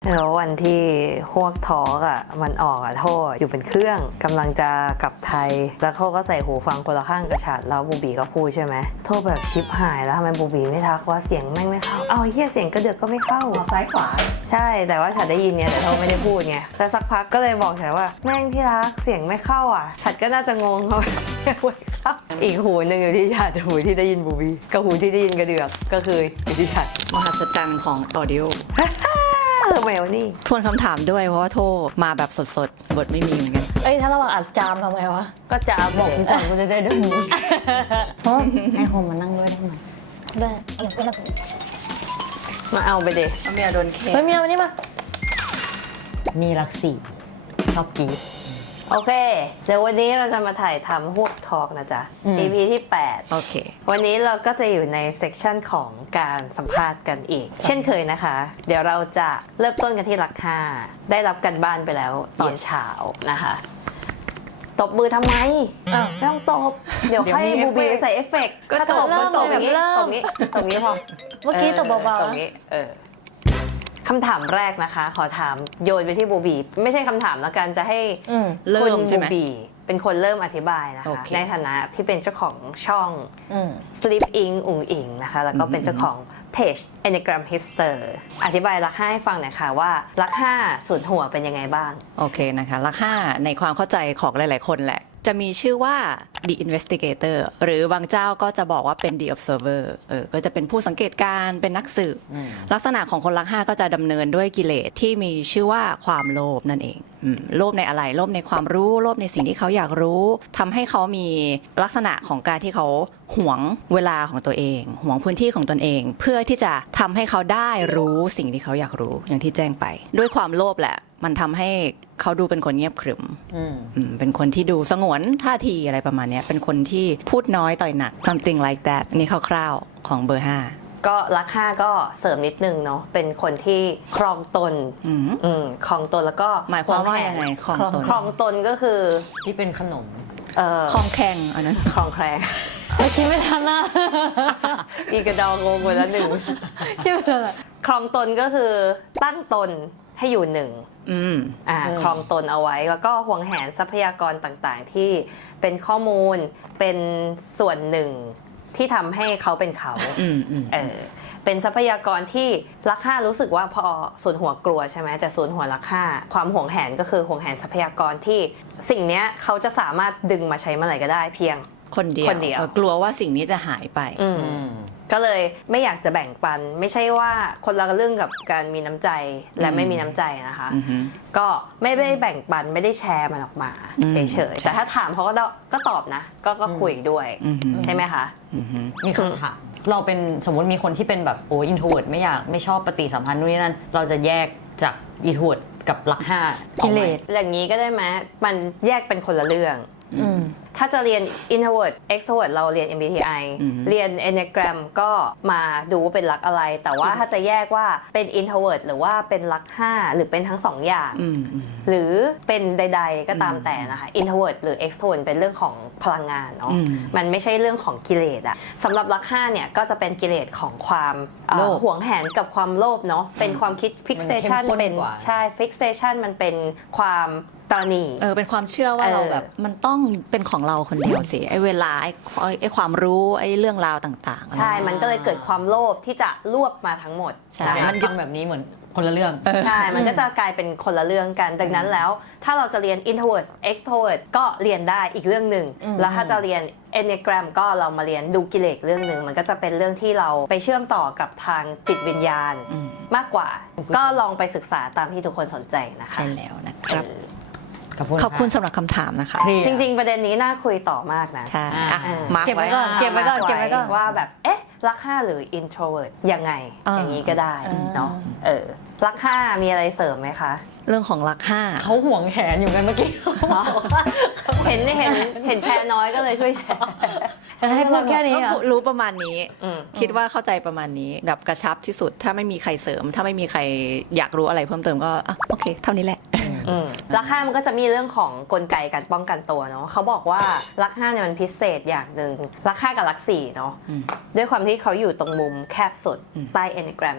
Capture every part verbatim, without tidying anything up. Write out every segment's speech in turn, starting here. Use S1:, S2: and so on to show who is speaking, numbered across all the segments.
S1: แล้ววันที่ฮวกทอกอ่ะมันออกอ่ะโทษอยู่เป็นเครื่องกำลังจะกลับไทยแล้วเขาก็ใส่หูฟังคนละข้างกระชาดแล้วบูบีก็พูดใช่ไหมโทษแบบชิปหายแล้วทำไมบูบีไม่ทักว่าเสียงแม่งไม่เข้าเอาเฮียเสียงกระเดือกก็ไม่เข้า
S2: ซ้ายขวา
S1: ใช่แต่ว่าฉัดได้ยินเนี่ยแต่โทษไม่ได้พูดไงแต่สักพักก็เลยบอกฉัดว่าแม่งที่รักเสียงไม่เข้าอ่ะฉัดก็น่าจะงงเขาเข้าอีกหูหนึ่งอยู่ที่ฉัดหูที่ได้ยินบูบีกับหูที่ได้ยินกระเดือกก็คืออยู่ที่ฉัด
S3: มหัศจรรย์ของออดิโอ
S1: ทำไมวะนี่
S3: ทวนคำถามด้วยเพราะว่าโทรมาแบบสดๆบทไม่มีเหมือนกัน
S2: เอ้ยถ้าระหว่างอัดจามทำไงวะ
S1: ก็จะ
S2: บอกกูก่อนกูจะได้ดูเพราะให้โฮมมานั่งด้วยได้ไหมได้เดี๋ยวจะมา
S1: มาเอาไปดิ
S3: เอาเมียโดนเค
S2: ไม่มีเอาวันนี้มานี่รักสี่ชอบกีด
S1: โอเคเดี๋ยววันนี้เราจะมาถ่ายทำฮวกทอกนะจ๊ะ อี พี ที่แปด
S3: โอเค
S1: วันนี้เราก็จะอยู่ในเซกชันของการสัมภาษณ์กันอีกเช่นเคยนะคะเดี๋ยวเราจะเริ่มต้นกันที่รักห้าได้รับกันบ้านไปแล้วตอนเช้านะคะตบมือทำไมไม่ต้องตบเดี๋ยวให้บูบีไปใส่เอฟเฟกต์ถ้าตบก็ตบอย่างนี้ตบนี้ตบนี้พอ
S2: เมื่อกี้ตบเบา
S1: ๆตบนี้เออคำถามแรกนะคะขอถามโยนไปที่บูบีไม่ใช่คำถามแล้วกันจะให้คุณบูบีเป็นคนเริ่มอธิบายนะคะในฐานะที่เป็นเจ้าของช่อง Sleep Ink อุ๋งอิงนะคะแล้วก็เป็นเจ้าของเพจ Enneagram Hipster อธิบายรักห้าให้ฟังหน่อยค่ะว่ารักห้าส่วนหัวเป็นยังไงบ้าง
S3: โอเคนะคะรักห้าในความเข้าใจของหลายๆคนแหละจะมีชื่อว่า The Investigator หรือบางเจ้าก็จะบอกว่าเป็น The Observer เออก็จะเป็นผู้สังเกตการเป็นนักสืบลักษณะของคนรักห้าก็จะดำเนินด้วยกิเลสที่มีชื่อว่าความโลภนั่นเองโลภในอะไรโลภในความรู้โลภในสิ่งที่เขาอยากรู้ทำให้เขามีลักษณะของการที่เขาหวงเวลาของตัวเองหวงพื้นที่ของตนเองเพื่อที่จะทำให้เขาได้รู้สิ่งที่เขาอยากรู้อย่างที่แจ้งไปด้วยความโลภแหละมันทำให้เขาดูเป็นคนเงียบขรึมเป็นคนที่ดูสงวนท่าทีอะไรประมาณนี้เป็นคนที่พูดน้อยต่อยหนัก something like that นี่คร่าวๆของเบอร์ห้า
S1: ก็รักห้าก็เสริมนิดนึงเนาะเป็นคนที่ครองตนครองตนแล้วก็
S3: หมายความว่ายังไงครองตน
S1: ครองตนก็คือ
S2: ที่เป็นขนม
S3: ครองแข่งอันนั้น
S1: ครองแครง
S2: ไม่คิดไม่ทันนะ
S1: อีกระดองงงไปแล้วหนึ่ง
S2: คิดไม่ทัน
S1: ครองตนก็คือตั้งตนให้อยู่หนึ่งอ่าครองตนเอาไว้แล้วก็ห่วงแหนทรัพยากรต่างๆที่เป็นข้อมูลเป็นส่วนหนึ่งที่ทำให้เขาเป็นเขาเออเป็นทรัพยากรที่รักห้ารู้สึกว่าพอส่วนหัวกลัวใช่ไหมแต่ส่วนหัวรักห้าความห่วงแหนก็คือห่วงแหนทรัพยากรที่สิ่งนี้เขาจะสามารถดึงมาใช้เมื่อไหร่ก็ได้เพียง
S3: คนเดียวคนเดียวกลัวว่าสิ่งนี้จะหายไป
S1: ก็เลยไม่อยากจะแบ่งปันไม่ใช่ว่าคนละเรื่องกับการมีน้ำใจและไม่มีน้ำใจนะคะก็ไม่ได้แบ่งปันไม่ได้แชร์มันออกมาเฉยๆแต่ถ้าถามเขาก็ก็ตอบนะก็ก็คุยด้วยใช่ไหมคะ
S2: มีคำถามเราเป็นสมมติมีคนที่เป็นแบบโอ้อินโทรเวิร์ตไม่อยากไม่ชอบปฏิสัมพันธ์นู่นนี่นั่นเราจะแยกจากอินโทรเวิร์ตกับรักห้า
S1: กิเลสอย่างนี้ก็ได้ไหมมันแยกเป็นคนละเรื่องถ้าจะเรียน introvert extrovert เราเรียน เอ็ม บี ที ไอ เรียน enneagram ก็มาดูว่าเป็นรักอะไรแต่ว่าถ้าจะแยกว่าเป็น introvert หรือว่าเป็นรักห้าหรือเป็นทั้งสองอย่างหรือเป็นใดๆก็ตามแต่นะคะ introvert หรือ extrovert เป็นเรื่องของพลังงานเนาะมันไม่ใช่เรื่องของกิเลสอะสำหรับรักห้าเนี่ยก็จะเป็นกิเลสของความหวงแหนกับความโลภเนาะเป็นความคิด fixation เป็นใช่ fixation มันเป็นความตอนนี้
S3: เออเป็นความเชื่อว่าเราแบบมันต้องเป็นของเราคนเดียวสิไอ้เวลาไอ้ไอ้ความรู้ไอ้เรื่องราวต่าง
S1: ๆใช่มันก็เลยเกิดความโลภที่จะรวบมาทั้งหมด
S2: ใช่มันฟังแบบนี้เหมือนคนละเรื่อง
S1: ใช่มันก็จะกลายเป็นคนละเรื่องกันดังนั้นแล้วถ้าเราจะเรียน introvert extrovert ก็เรียนได้อีกเรื่องหนึ่งแล้วถ้าจะเรียน enneagram ก็เรามาเรียนดูกิเลสเรื่องหนึ่งมันก็จะเป็นเรื่องที่เราไปเชื่อมต่อกับทางจิตวิญญาณมากกว่าก็ลองไปศึกษาตามที่ทุกคนสนใจนะคะ
S3: ใช่แล้วนะครับขอบคุณสำหรับคำถามนะคะ
S1: จริงๆประเด็นนี้น่าคุยต่อมากนะ
S3: ใช่
S2: เก็บไว้ก่อนเก็บไว้ก่อนเก็บไว้ก่อน
S1: ว่าแบบเอ๊ะรักห้าหรือ introvert ยังไงอย่างนี้ก็ได้เนาะเออรักห้ามีอะไรเสริมไหมคะ
S3: เรื่องของรักห้า
S2: เขาห่วงแหนอยู่กันเมื่อกี้
S1: เห็นเห็นเห็นแชร์น้อยก็เลยช่วยแชร์
S2: ให้พูดแค่นี้
S3: รู้ประมาณนี้คิดว่าเข้าใจประมาณนี้แบบกระชับที่สุดถ้าไม่มีใครเสริมถ้าไม่มีใครอยากรู้อะไรเพิ่มเติมก็อ่ะโอเคเท่านี้แหละ
S1: รักห้ามันก็จะมีเรื่องของกลไกการป้องกันตัวเนาะเขาบอกว่ารักห้าเนี่ยมันพิเศษอย่างหนึ่งรักห้ากับรักสี่เนาะด้วยความที่เขาอยู่ตรงมุมแคบสุดใต้ Enneagram เนี่ย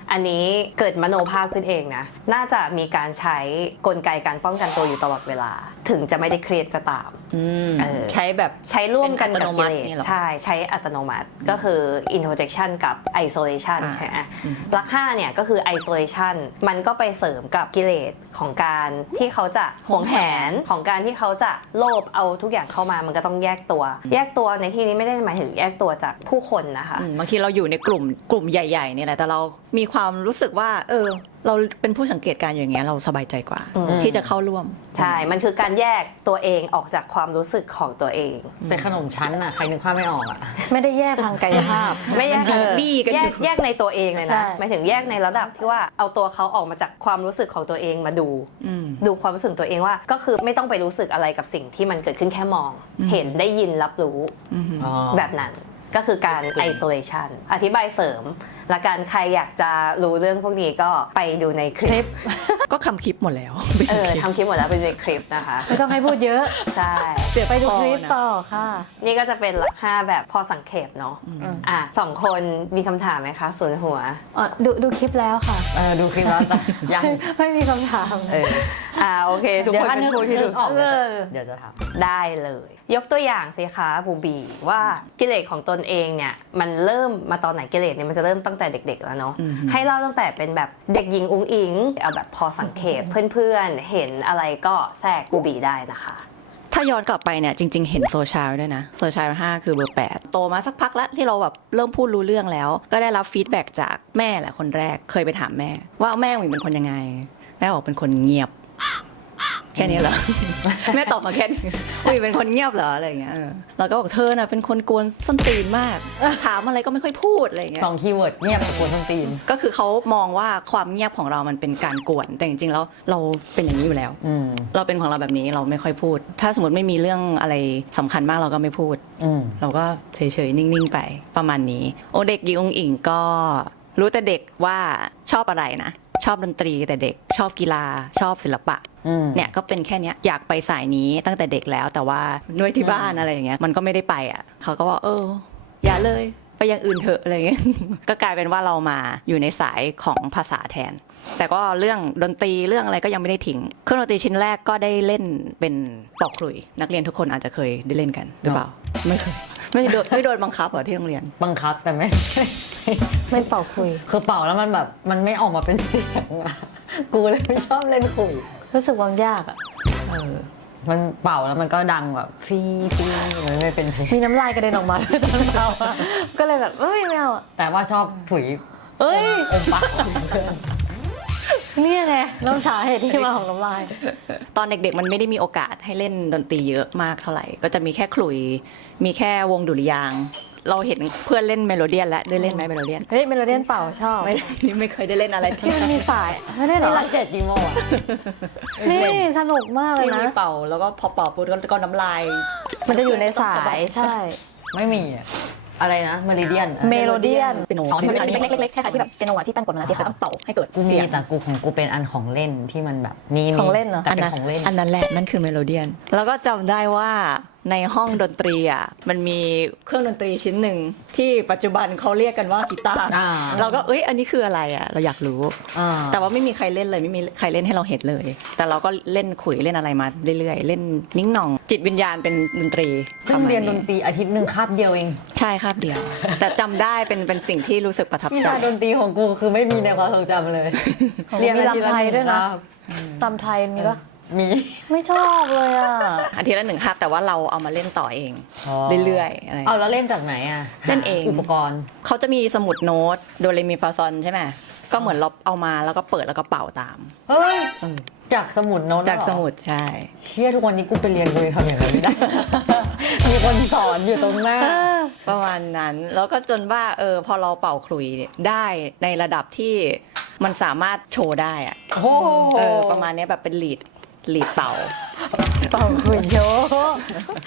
S1: อันนี้เกิดมโนภาพขึ้นเองนะน่าจะมีการใช้กลไกการป้องกันตัวอยู่ตลอดเวลาถึงจะไม่ได้เครียดก็ตาม
S3: อืม
S1: เออ
S3: ใช้แบบ
S1: ใช้ร่วมกันกับ
S3: เป็นอัตโนมั
S1: กิ
S3: ติ
S1: เลส
S3: นี่เหรอ
S1: ใช่ใช้อัตโนมัติก็คือ introjection กับ isolation
S3: อ่า
S1: ใช่ไหมลักห้าเนี่ยก็คือ isolation มันก็ไปเสริมกับกิเลสของการที่เขาจะหวงแหนของการที่เขาจะโลภเอาทุกอย่างเข้ามามันก็ต้องแยกตัว แยกตัวในที่นี้ไม่ได้หมายถึงแยกตัวจากผู้คนนะคะ
S3: อืมบางทีเราอยู่ในกลุ่มกลุ่มใหญ่ๆเนี่ยแหละแต่เรามีความรู้สึกว่า เออ เราเป็นผู้สังเกตการณ์อย่างเงี้ยเราสบายใจกว่า
S1: อืม
S3: ที่จะเข้าร่วม
S1: ใช่ มันคือการแยกตัวเองออกจากความรู้สึกของตัวเอง
S2: แต่ขนมชั้นอ่ะใครนึกภาพไม่ออกอ่ะ
S4: ไม่ได้แยกทางกายภาพ
S1: ไม่แยก
S3: มันบี้กัน
S1: แย
S3: อยู่
S1: กแยกในตัวเองเลย
S4: ใช่
S1: นะหมายถึงแยกในระดับที่ว่าเอาตัวเขาออกมาจากความรู้สึกของตัวเองมาดู
S3: อืม
S1: ดูความรู้สึกตัวเองว่าก็คือไม่ต้องไปรู้สึกอะไรกับสิ่งที่มันเกิดขึ้นแค่มอง เห็นได้ยินรับรู้
S3: อืม
S1: แบบนั้นก็คือการ isolation อธิบายเสริม และการใครอยากจะรู้เรื่องพวกนี้ก็ไปดูในคลิป
S3: ก็คำคลิปหมดแล้ว
S1: เออทำคลิปหมดแล้วเป็นในคลิปนะคะ
S4: ไม่ต้องให้พูดเยอะ
S1: ใช่
S3: เดี๋ยว
S4: ไปดู
S3: พอ
S4: คลิป
S3: นะ
S4: ต่อค่ะ
S1: นี่ก็จะเป็นหลักห้าแบบพอสังเขปเนาะอ่ะสองคนมีคำถามไหมคะส่วนหัว
S4: อ๋อดูดูคลิปแล้วค่ะ
S2: เออดูคลิปแล้วแต่ยัง
S4: ไม่มีคำถาม
S1: เอออ่าโอเค ทุก
S2: เดี๋ย
S1: ค
S2: วน ถ้า
S1: เป็
S2: นึ
S1: น
S2: ก
S1: ผู้ที่
S2: นึ
S1: ดู
S2: กออกเดี๋ยว
S4: เอ
S2: จะ
S4: อ
S2: เดี๋ยวจะถาม
S1: ได้เลย ยกตัวอย่างสิคะบูบีว่ากิเลสของตนเองเนี่ยมันเริ่มมาตอนไหนกิเลสเนี่ยมันจะเริ่มตั้งแต่เด็กๆแล้วเนาะให้เล่าตั้งแต่เป็นแบบเด็กหญิงอุ้งอิงเอาแบบพอสังเขปเพื่อนๆเห็นอะไรก็แทรกบูบีได้นะคะ
S3: ถ้าย้อนกลับไปเนี่ยจริงๆ เห็นโซชาลด้วยนะโซชาลห้าคือเบอร์แปดโตมาสักพักแล้วที่เราแบบเริ่มพูดรู้เรื่องแล้ว ก็ได้รับฟีดแบ็กจากแม่แหละคนแรกเคยไปถามแม่ ว่าแม่หวินเป็นคนยังไง แม่บอกเป็นคนเงียบ แค่นี้เหรอ แม่ตอบมาแค่นี้อุ้ยเป็นคนเงียบเหรออะไรอย่างเงี้ยเออเราก็บอกเธอน่ะเป็นคนกวนส้นตีนมาก ถามอะไรก็ไม่ค่อยพูดอะไรอย่างเงี้ย
S2: สองคีย์เวิร์ดเงียบตะโกนส้นตีน
S3: ก็คือเขามองว่าความเงียบของเรามันเป็นการกวน แต่จริงๆแล้วเราเป็นอย่างนี้อยู่แล้ว
S2: อืม
S3: เราเป็นของเราแบบนี้เราไม่ค่อยพูด ถ้าสมมติไม่มีเรื่องอะไรสำคัญมากเราก็ไม่พูด
S2: อืม
S3: เราก็เฉยๆ นิ่ง ๆ ไปประมาณนี้ โอเด็กหญิงองอิงก็รู้แต่เด็กว่าชอบอะไรนะ ชอบดนตรีแต่เด็กชอบกีฬาชอบศิลปะ
S2: อืม
S3: เนี่ยก็เป็นแค่เนี้ยอยากไปสายนี้ตั้งแต่เด็กแล้วแต่ว่าด้วยที่บ้านอะไรอย่างเงี้ยมันก็ไม่ได้ไปอ่ะเขาก็บอกเออ อย่าเลยไปอย่างอื่นเถอะอะไรเงี้ย ก็กลายเป็นว่าเรามาอยู่ในสายของภาษาแทน แต่ก็เรื่องดนตรีเรื่องอะไรก็ยังไม่ได้ทิ้งเครื่องดนตรีชิ้นแรกก็ได้เล่นเป็นปอกขลุ่ยนักเรียนทุกคนอาจจะเคยได้เล่นกันหรือเปล่าไม่เคยไม่โดนไม่โดนบังคับเหรอที่โรงเรียน
S2: บังคับแต่ไม่
S4: ไม่เป่าคุย
S2: คือเป่าแล้วมันแบบมันไม่ออกมาเป็นเสียงอะกูเลยไม่ชอบเล่นขุย
S4: รู้สึกว่ายากอ่ะ
S3: เออ
S2: มันเป่าแล้วมันก็ดังแบบฟีฟีมันไม่เป็นเพลง
S4: มีน้ำลายกระเด็นออกมาด้วยตอนเป่าอะก็เลยแบบเอ้ยไม่เอาอะ
S2: แต่ว่าชอบถุย
S4: เอ้ย
S2: อมปาก
S4: เนี่ยไงน้ำสาเหตุที่มาของน้ำลาย
S3: ตอนเด็กๆมันไม่ได้มีโอกาสให้เล่นดนตรีเยอะมากเท่าไหร่ ก็จะมีแค่ขลุ่ยมีแค่วงดุริยางค์เราเห็นเพื่อนเล่นเมโลเดียนแล้วได้เล่นไหมเมโลเดียน
S4: เฮ้ยเมโลเดียนเป่าชอบ
S3: ไม่นี่ไม่เคยได้เล่นอะไร
S4: ที่มันมีสายไม่ได้เหร
S2: นี่
S4: อ
S2: รักเจ็ดจีโมอ่ะ
S4: นี่สนุกมากเลย
S3: ที่มี
S4: นะ
S3: เป่าแล้วก็พอเป่าปุ๊บก็ก็น้ำลาย
S4: มันจะอยู่ในสายใช่
S2: ไม่มีอะอะไรนะเมริเดียน
S4: เมโลเดียน
S3: เป็นโน้ต
S4: อ๋อที่
S3: ที่
S4: มั
S3: มัน น
S4: เล็กๆๆๆคล้ายๆที่แบบเป็นโนวาที่แป้นกดมาสิ
S3: ที่
S4: คะ
S3: ต้องเป่าให้เกิด
S2: กูมี
S3: เสียง
S2: แต่กูของกูเป็นอันของเล่นที่มันแบบมีมี
S4: ของเล่นเหรอ
S2: แต่
S3: อัน
S2: เป็น
S3: นั้น
S2: ของเล่น
S3: อันนั้นแหละนั่นคือเมโลเดียน แล้วก็จำได้ว่าในห้องดนตรีอ่ะมันมีเครื่องดนตรีชิ้นหนึ่งที่ปัจจุบันเขาเรียกกันว่ากีตาร์
S2: อ่า
S3: เราก็เอ้ยอันนี้คืออะไรอ่ะเราอยากรู้
S2: อ่า
S3: แต่ว่าไม่มีใครเล่นเลยไม่มีใครเล่นให้เราเห็นเลย แต่เราก็เล่นขุยเล่นอะไรมาเรื่อยๆ เล่นนิ้งหน่อง จิตวิญญาณเป็นดนตรี
S2: ซึ่ง
S3: ประมาณ
S2: เรียนดนตรีอาทิตย์หนึ่งคาบเดียวเอง
S3: ใช่ครับเดียว แต่จำได้เป็นเป็นสิ่งที่รู้สึกประทับ
S2: วิ
S3: ใจ
S2: ชาดนตรีของกูคือไม่มีในความทรงจำเลย
S4: ของมีลำไทยด้วยนะ
S2: คาบ
S4: ตำไทยมีปะ
S2: มี
S4: ไม่ชอบเลยอ่ะ
S3: อาทิตย์ละหนึ่งคาบแต่ว่าเราเอามาเล่นต่อเองเรื่อยๆอะไร
S2: เอาแล้วเล่นจากไหนอ่ะ
S3: เล่นเอง
S2: อุปกรณ์
S3: เขาจะมีสมุดโน้ตโดเรมีฟาซอนใช่ไหมก็เหมือนเราเอามาแล้วก็เปิดแล้วก็เป่าตาม
S2: เฮ้ยจากสมุดโน้ต
S3: จาก
S2: เหรอ
S3: สมุดใช่
S2: เชี่ยทุกวันนี้กูไปเรียนกูยังทำอย่างนั้นไม่ได้ มีคนสอนอยู่ตรงหน้า
S3: ประมาณนั้นแล้วก็จนว่าเออพอเราเป่าขลุ่ยเนี่ยได้ในระดับที่มันสามารถโชว์ได้อะ
S2: โอ้โห
S3: เออประมาณเนี้ยแบบเป็นลีดลีดเป่า
S4: เป่าคุยโย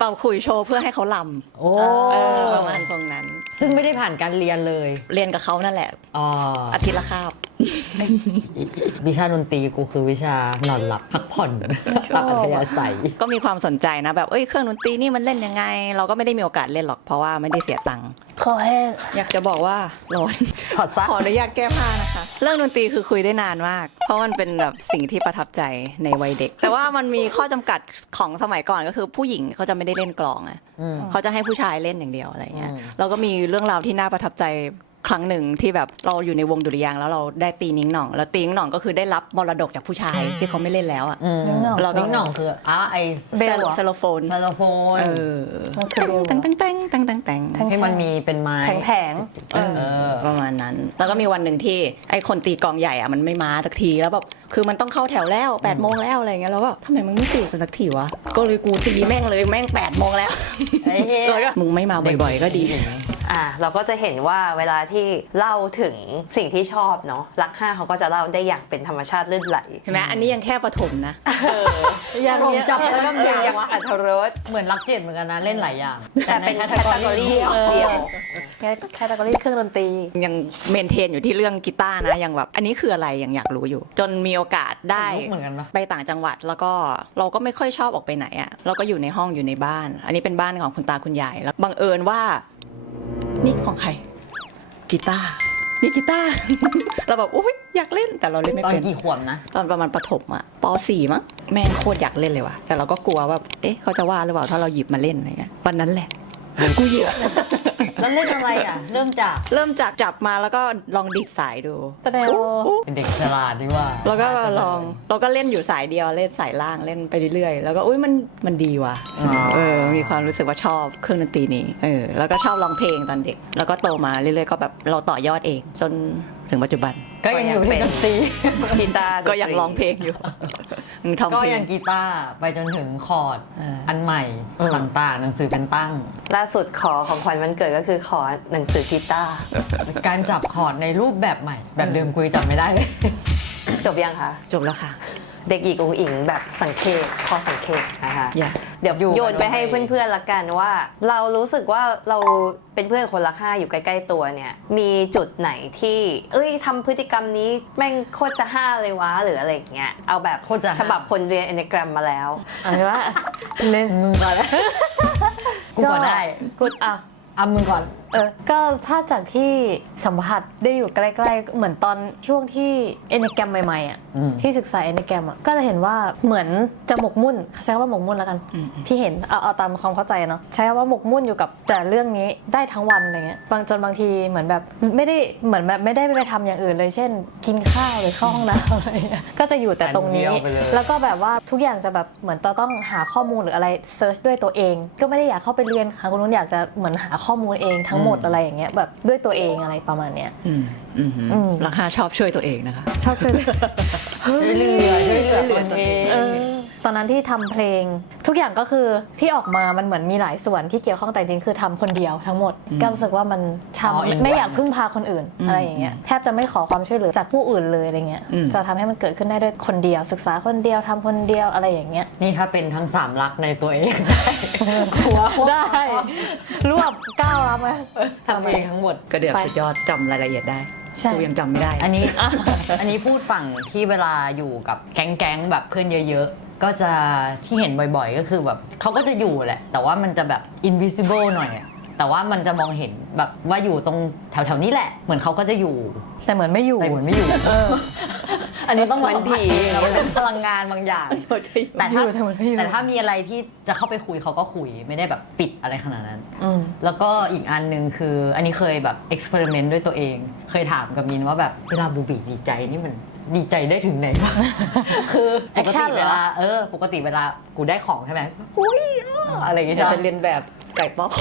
S3: เป่าขลุ่ยโชว์เพื่อให้เขาล
S2: โอ้
S3: ำเออประมาณทรงนั้น
S2: ซึ่งไม่ได้ผ่านการเรียนเลย
S3: เรียนกับเขานั่นแหละ
S2: อ๋อ
S3: อาทิตย์ละคาบ
S2: วิชาดนตรีกูคือวิชานอนหลับพักผ่อนตามอัธยาศัย
S3: ก็มีความสนใจนะแบบเอ้ยเครื่องดนตรีนี่มันเล่นยังไง เราก็ไม่ได้มีโอกาสเล่นหรอกเพราะว่าไม่ได้เสียตังค์
S4: ขอแห้ง
S3: อยากจะบอกว่าร้อน
S2: ถอดซะ
S3: ขออนุญาตแก้ผ้านะคะ เรื่องดนตรีคือคุยได้นานมาก เพราะมันเป็นแบบสิ่งที่ประทับใจในวัยเด็ก แต่ว่ามันมีข้อจำกัดของสมัยก่อนก็คือผู้หญิงเขาจะไม่ได้เล่นกลองอะ
S2: อืม
S3: เขาจะให้ผู้ชายเล่นอย่างเดียวอะไรเงี้ย
S2: อืม
S3: เราก็มีเรื่องราวที่น่าประทับใจครั้งหนึ่งที่แบบเราอยู่ในวงดุริยางค์แล้วเราได้ตีนิ้งหน่อง แล้วตีนิ้งหน่องก็คือได้รับมรดกจากผู้ชายที่เขาไม่เล่นแล้วอะ
S2: อืม
S4: นิ้งหน่อง
S3: เราก็
S2: นิ้งหน่องคืออ่ะไอ
S4: เบลเหรอ
S3: เซโลโฟน
S2: ซาโลโฟน
S3: เออ
S4: มันคือเบลเหรอ
S3: ตั้งตั้งตั้งตั้งตั้งตั้ง
S4: แพง
S2: ที่มันมีเป็นไม้
S4: แผง
S3: เออประมาณนั้น แล้วก็มีวันหนึ่งที่ไอ้คนตีกลองใหญ่อะมันไม่มาสักทีแล้วแบบคือมันต้องเข้าแถวแล้ว8ปดโมงแล้วอะไรเงี้ยแล้วก็ทำไมมึงไม่ตีกันสักทีวะก็เลยกูตีแม่งเลยแม่ง8ปดโมงแล้ว
S2: ไอ้เหี้ย
S3: แล้วก็มึงไม่มาบ่อยๆก็ดี
S1: อ่าเราก็จะเห็นว่าเวลาที่เล่าถึงสิ่งที่ชอบเนาะรักห้าเขาก็จะเล่าได้อย่างเป็นธรรมชาติลื่นไหล
S3: เห็นไหมอันนี้ยังแค่ประถมนะ
S4: ยัง
S2: ผมจับ
S4: เนี้ย
S2: แล้วก็
S1: ยั
S2: ยาง ว
S1: ยัง
S2: อะ
S1: อัธรส
S2: เหมือนรักเจ็ดเหมือนกันนะเล่นหลายอย่าง
S1: แต่เป็น
S2: ใน
S1: แคตตากรี
S2: เออ
S1: เดียว
S4: แค่แคตตากรีเครื่องดนตรี
S3: ยังเมนเทนอยู่ที่เรื่องกีตาร์นะยังแบบอันนี้คืออะไรยังอยากรู้อยู่ จนมีโอกาสได้
S2: ขนลุกเหมือนกันปะ
S3: ไปต่างจังหวัดแล้วก็เราก็ไม่ค่อยชอบออกไปไหนอะ่ะเราก็อยู่ในห้องอยู่ในบ้าน อันนี้เป็นบ้านของคุณตาคุณยายแล้วบังเอิญว่านี่ของใครกีตาร์นี่กีตาร์ เราแบบอุ้ยอยากเล่นแต่เราเล่นไม่
S2: ตอน
S3: เป็น
S2: กี่ขวบนะ
S3: ตอนประมาณประถมอะป .สี่ มั้งแม่งโคตรอยากเล่นเลยว่ะแต่เราก็กลัวว่าเอ๊ะเขาจะว่าหรือเปล่าถ้าเราหยิบมาเล่นอะไรเงี้ยวันนั้นแหละกูหยิบ
S2: แล้วเล่นอะไรอ่ะ เริ่มจาก
S3: เริ่มจากจับมาแล้วก็ลองดิดสายดู
S4: แสดงว่า
S3: อุ๊
S2: เป็นเด็กฉลาดดีว่า
S3: แล้วก็ลองเราก็เล่นอยู่สายเดียวเล่นสายล่างเล่นไปเรื่อยๆแล้วก็อุ้ยมันมันดีว่ะ
S2: อ๋อ
S3: เออมีความรู้สึกว่าชอบเครื่องดนตรีนี้เออแล้วก็ชอบร้องเพลงตอนเด็ก แล้วก็โตมาเรื่อยๆก็แบบเราต่อยอดเอง จนถึงปัจจุบัน
S2: ก็ยังอยู่ที่ดนตรี
S1: กีตาร์
S3: ก็ยังร้องเพลงอยู่ มึงทำ
S2: ก็
S3: เพล
S2: ยัง งกีตาร์ไปจนถึงคอร์ด
S3: เอออั
S2: อันใหม่ต่างๆ หนังสือเป็นตั้ง
S1: ล่าสุดขอของขวัญวันเกิดก็คือขอหนังสือกีตาร์
S2: การจับคอร์ดในรูปแบบใหม่ แบบเดิมกุยจำไม่ได้เลย
S1: จบยังคะ
S3: จบแล้วค่ะ
S1: เด็กหญิงองอิงแบบสังเกตข้อสังเกตนะคะ
S3: อย่า
S1: เดี๋ยว
S2: อยู่
S1: โยนไป
S2: กัน
S1: ให้
S2: ไป
S1: เพื่อนๆละกันว่า เรารู้สึกว่าเราเป็นเพื่อนคนรักห้าอยู่ใกล้ๆตัวเนี่ย มีจุดไหนที่ เอ้ยทำพฤติกรรมนี้แม่งโคตรจะห้าเลยวะหรืออะไรอย่างเงี้ยเอาแบบ
S2: โคตรจะห้า
S1: ฉบับคนเรียนเอเนกรมมาแล้ว
S4: อะไรวะเล่น
S2: มึงก่อนแล้ว กูก่อนได้
S4: กูอ่ะ
S2: เอามึงก่อน
S4: เออก็ถ้าจากที่สัมผัสได้อยู่ใกล้ๆ เหมือนตอนช่วงที่เอเนแกรมใหม่ๆอ่ะ
S2: อืม
S4: ที่ศึกษาเอเนแกรมอ่ะก็จะเห็นว่าเหมือนจะหมกมุ่นใช้คำว่าหมกมุ่นแล้วกัน
S3: อืม
S4: ที่เห็นเอาเอาตามความเข้าใจเนาะใช้คำว่าหมกมุ่นอยู่กับแต่เรื่องนี้ได้ทั้งวันอะไรเงี้ยบางจนบางทีเหมือนแบบไม่ได้เหมือนแบบไม่ได้ไปทำอย่างอื่นเลย เช่น กินข้าวหรือเข้าห้องน้ำอะไรเงี้ยก็จะอยู่แต่ตรงนี้
S2: อันเดียวไปเลย
S4: แล้วก็แบบว่าทุกอย่างจะแบบเหมือนจะต้องหาข้อมูลหรืออะไรเซิร์ชด้วยตัวเอง ก็ไม่ได้อยากเข้าไปเรียนค่ะคนนู้นอยากจะเหมือนหาข้อมูลเองทั้งหมดอะไรอย่างเงี้ยแบบด้วยตัวเองอะไรประมาณเนี้ย
S3: อืมอืม
S4: อืม
S3: ราคาชอบช่วยตัวเองนะคะ
S4: ชอบช่วย
S2: ช่วยเหลือช่วยเหลือตัวเอง
S4: เออตอนนั้นที่ทำเพลง ทุกอย่างก็คือที่ออกมามันเหมือนมีหลายส่วนที่เกี่ยวข้องแต่จริงๆคือทำคนเดียวทั้งหมด
S3: อืม
S4: ก็รู้สึกว่ามัน
S2: อ๋อ in
S4: ทำไม่
S2: one
S4: อยากพึ่งพาคนอื่น
S3: อืม
S4: อะไรอย่างเงี้ยแทบจะไม่ขอความช่วยเหลือจากผู้อื่นเลยอะไรเงี้ย
S3: อืม
S4: จะทำให้มันเกิดขึ้นได้ด้วยคนเดียว ศึกษาคนเดียวทำคนเดียวอะไรอย่างเงี้ย
S2: นี่ถ้าเป็นทั้งสามรักในตัวเอง
S4: ได้รวบก้าวรับไหม
S2: ทำเองทั้งหมด
S3: ก็เดือด
S4: ไป
S3: สุดยอดจำรายละเอียดได้
S4: ใช่
S3: กูยังจำไม่ได้
S2: อันนี้ อันนี้พูดฝั่งที่เวลาอยู่กับแก๊งๆแบบเพื่อนเยอะๆ ก็จะที่เห็นบ่อยๆ ก็คือแบบเขาก็จะอยู่แหละ แต่ว่ามันจะแบบ invisible หน่อยอะแต่ว่ามันจะมองเห็นแบบว่าอยู่ตรงแถวๆนี้แหละ เหมือนเขาก็จะอยู่
S4: แต่เหมือนไม่อยู่
S2: แต่เหมือนไม่อยู่ อันนี้ต้อง
S1: เหมือนผี
S2: มันเป็นพลังงานบางอย่าง แต่ถ้า
S4: อยู่แต่เหมือนไม่อยู่
S2: แต่ถ้ามีอะไรที่จะเข้าไปคุยเขาก็คุยไม่ได้แบบปิดอะไรขนาดนั้น
S4: อืม
S2: แล้วก็อีกอันหนึ่งคืออันนี้เคยแบบเอ็กซ์เพร์เมนต์ด้วยตัวเอง เคยถามกับมินว่าแบบเวลาบูบีดีใจนี่มันดีใจได้ถึงไหนวะ คือปกติ
S4: Action เหรอ
S2: เวลาเออปกติเวลากูได้ของใช่ไหมอุ้ยอ้ออะไรอย่างเงี้ย
S3: เดี๋ยว
S2: ใช่
S3: จะ
S2: ปะ
S3: เรียนแบบไก่ป๊อก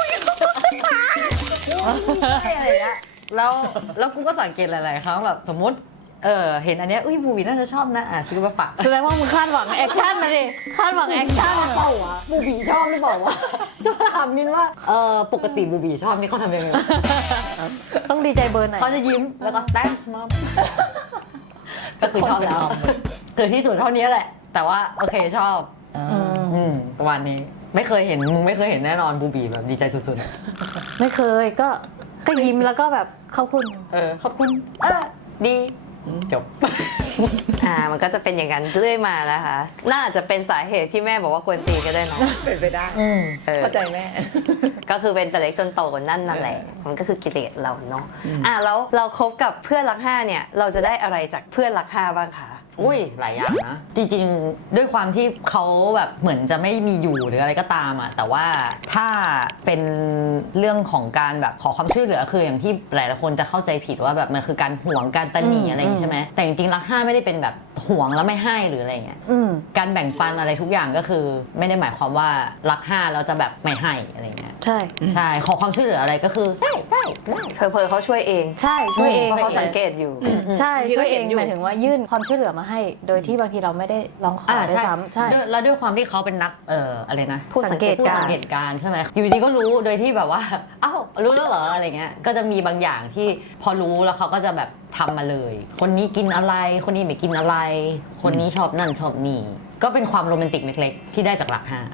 S2: อะไรอย่างเงี้ยแล้วแล้วกูก็สังเกตหลายๆครั้งแบบสมมติเออเห็นอันเนี้ยอุ้ยบูบีน่าจะชอบนะอ่ะซื้อมาฝาก
S4: แสดงว่ามึงคาดหวังแอคชั่นนะดิคาดหวังแอคชั่น
S2: เปล่าวะบูบีชอบหรือเปล่าวะจะถามมินว่าเออปกติบูบีชอบนี่เขาทำยังไง
S4: ต้องดีใจเบอร์ไหน
S2: เขาจะยิ้มแล้วก็ thanks mom ก็คือชอบแล้วคือที่สุดเท่านี้แหละ แต่ว่าโอเคชอบ
S4: อืม
S2: อืมประมาณนี้ไม่เคยเห็นมึงไม่เคยเห็นแน่นอนบูบีแบบดีใจสุด
S4: ไม่เคยก็ก็ยิ้มแล้วก็แบบขอบคุณ
S2: ๆ เออขอบคุณอ่ะดีจบ
S1: อ่ามันก็จะเป็นอย่างนั้นเรื่อยมานะคะ น่าจะเป็นสาเหตุที่แม่บอกว่ากวนตีนก็ได้นะ
S3: เป็นไปได้
S2: อืม
S1: เออ
S3: เข้าใจแม่
S1: ก็คือเป็นแต่เล็กจนโตนั่นนั่นแหละ มันก็คือกิเลสเราเนาะอ่ะแล้วเราคบกับเพื่อนรักห้าเนี่ย เราจะได้อะไรจากเพื่อนรักห้าบ้างคะ
S2: อุ้ยหลายอย่างนะ จริงๆ ด้วยความที่เขาแบบเหมือนจะไม่มีอยู่หรืออะไรก็ตามอะแต่ว่าถ้าเป็นเรื่องของการแบบขอความช่วยเหลือคืออย่างที่หลายๆคนจะเข้าใจผิดว่าแบบมันคือการห่วงการตะหนีอะไรอย่างงี้ใช่ไหมแต่จริงๆรักห้าไม่ได้เป็นแบบห่วงแล้วไม่ให้หรืออะไรเงี้ย
S4: อืม
S2: การแบ่งปันอะไรทุกอย่างก็คือ ไม่ได้หมายความว่ารักห้าเราจะแบบไม่ให้อะไรเงี้ย
S4: ใช่
S2: ใช่ขอความช่วยเหลืออะไรก็คือได้ได้ได้
S1: เพอเพอๆเขาช่วยเอง
S4: ใช่ช่วยเอง
S1: เพราะเขาสังเกตอยู่
S4: ใช่
S3: พี่ก็
S4: ช่วยเอ
S3: เห็
S4: ง
S3: นอยู่
S4: หมายถึงว่ายื่นความช่วยเหลือมาให้ โดยที่บางทีเราไม่ได้ร้องขอ
S2: อ่า
S4: ด้วย
S2: ใช่
S4: ซ้ำใช่
S2: ด้วยแล้วด้วยความที่เขาเป็นนักเอ่ออะไรนะ
S4: ผู้สังเกต
S2: ผู้
S4: การ
S2: สัง
S4: ณ์
S2: เกตการณ์ใช่ไหมอยู่ดีก็รู้โดยที่แบบว่า เอ้ารู้แล้วเหรออะไรเงี้ยก็จะมีบางอย่างที่พอรู้แล้วเขาก็จะแบบทำมาเลย คนนี้กินอะไร คนนี้ไม่กินอะไร คนนี้ชอบนั่นชอบนี่ก็เป็นความโรแมนติกเล็กๆ ที่ได้จากหลักห้า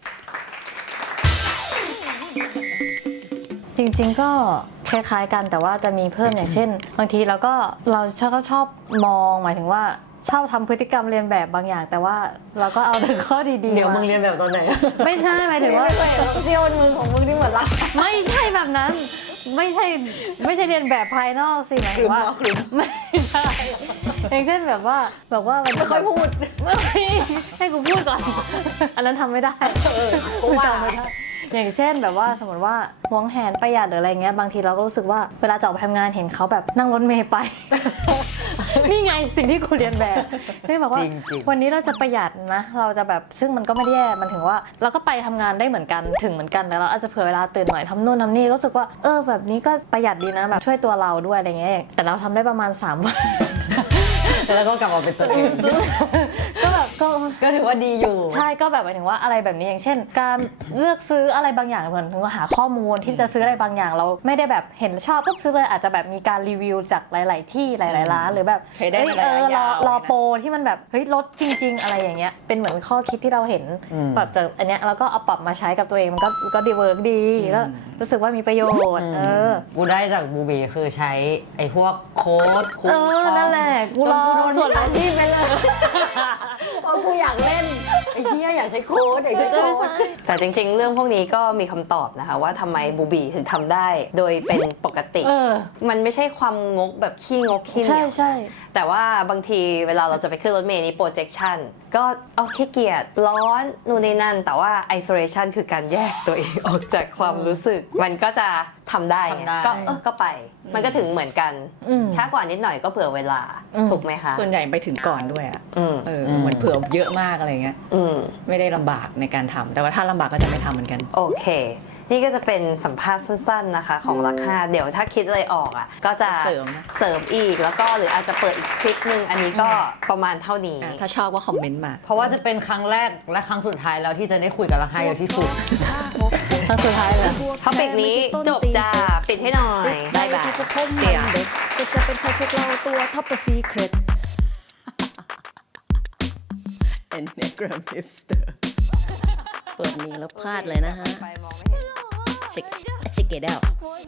S4: จริงๆก็คล้ายๆกันแต่ว่าจะมีเพิ่มอย่างเช่น บางทีเราก็เราชอบก็ชอบมองหมายถึงว่าชอบทำพฤติกรรมเรียนแบบบางอย่าง แต่ว่าเราก็เอาแต่ข้อดีๆ
S2: เดี๋ยวมึง
S4: า
S2: เรียนแบบตอนไหน
S4: ไม่ใช่หมายถึงว่า
S1: เที่ยวมือของมึงที่เหมือนรัก
S4: ไม่ใช่แบบนั้น ไม่ใช่ไม่ใช่เรียนแบบภายนอกสิหมายถึงว่าไม่ใช่อย่างเช่นแบบว่าแบบว่ามัน
S1: ไม่ค่อยพูด
S4: ไม่ให้กูพูดก่อน อันนั้นทำไม่ได้
S1: กูว่า
S4: จำไม่ได้อย่างเช่นแบบว่าสมมติว่าหวงแหนประหยัดหรืออะไรเงี้ยบางทีเราก็รู้สึกว่าเวลาจะออกไปทำงานเห็นเขาแบบนั่งรถเมล์ไป นี่ไงสิ่งที่กูเรียนแบบที่บอกว่า
S2: จริงๆ
S4: วันนี้เราจะประหยัดนะ เราจะแบบซึ่งมันก็ไม่ได้แย่มันถึงว่าเราก็ไปทำงานได้เหมือนกันถึงเหมือนกันแต่เราอาจจะเผื่อเวลาตื่นหน่อยทำนู่นทำนี่รู้สึกว่าเออแบบนี้ก็ประหยัดดีนะแบบช่วยตัวเราด้วยอะไรเงี้ยแต่เราทำได้ประมาณสามวัน
S2: แล้วก็กลับมาเป็นตัวเอง
S4: ก็แบบก็
S2: ก็ถือว่าดีอยู่
S4: ใช่ก็แบบหมายถึงว่าอะไรแบบนี้อย่างเช่น การเลือกซื้ออะไรบางอย่างเหมือนถึงว่าหาข้อมูลที่จะซื้ออะไรบางอย่างเราไม่ได้แบบเห็นชอบปุ๊บซื้อเลยอาจจะแบบมีการรีวิวจากหลาย ๆ ที่หลาย ๆ ร้านหรือแบบ
S3: ใช้ได้
S4: เอ้ย
S3: ระยะ
S4: เออรอย
S3: าว
S4: รอ
S3: เลยนะ
S4: โปรที่มันแบบเฮ้ยลดจริง ๆ อะไรอย่างเงี้ยเป็นเหมือนข้อคิดที่เราเห็น
S2: อืม
S4: แบบจากอันเนี้ยแล้วก็เอาปรับมาใช้กับตัวเองมันก็ก็ดีเวิร์กดีก็รู้สึกว่ามีประโยชน์เออ
S2: กูได้จากบูบีคือใช้ไอ้พวกโค้ดคู
S4: เออนั่นแหละกูรอ
S2: กูโดน
S4: ส่วน
S2: ที่
S4: ที่ไปเลย
S2: เพราะกูอยากเล่นไอ้เหี้ยอยากใช้โค้ดอยากใช้
S4: ใช่
S2: โค้ด
S4: ใช่
S1: แต่จริงๆ เรื่องพวกนี้ก็มีคำตอบนะคะว่าทำไมบูบีถึงทำได้โดยเป็นปกติ
S4: เออ
S1: มันไม่ใช่ความงกแบบขี้งกขี้เห
S4: ใช่
S1: นียว
S4: ใช่
S1: แต่ว่าบางทีเวลาเราจะไปขึ้นรถเมล์นี่ projection ก็เอาขี้เกียจร้อนนู่นนี่นั่น แต่ว่า isolation คือการแยกตัวเองออกจากความรู้สึก มันก็จะทำได้ไง
S2: ทำได้
S1: ก็เออก็ไป มันก็ถึงเหมือนกัน
S4: อืม
S1: ช้ากว่านิดหน่อยก็เผื่อเวลา
S4: อืม
S1: ถูกไหมคะ
S3: ส่วนใหญ่ไปถึงก่อนด้วยอ่ะ
S1: อืม
S3: เออเหมือนเผื่อเยอะมากอะไรเงี้ย
S1: อืม
S3: ไม่ได้ลำบากในการทำแต่ว่าถ้าลำบากก็จะไม่ทำเหมือนกัน
S1: โอเค นี่ก็จะเป็นสัมภาษณ์สั้นๆนะคะ ของรักห้าเดี๋ยวถ้าคิดอะไรออกอ่ะ ก็จะ
S3: เสริมนะ
S1: เสริมอีกแล้วก็หรืออาจจะเปิดอีกคลิปหนึ่งอันนี้ก็ประมาณเท่านี้
S3: อ่ะถ้าชอบก็คอมเมนต์มา
S2: เพราะว่าจะเป็นครั้งแรกและครั้งสุดท้ายแล้วที่จะได้คุยกับราคาเยอะที่สุด
S4: ครั้งสุดท้ายเลย
S1: ท็อปิกนี้จบจ้า ปิดให้หน่อย
S3: ได้แบบ
S5: เสียเด็กก็จะเป็นใครพวกเราตัวท็อปเปอร์ซีเครต
S3: Enneagram Hipster เปิดนี้แล้วพลาดเลยนะฮะ
S1: ไปมองไม่เห็น
S3: check check it out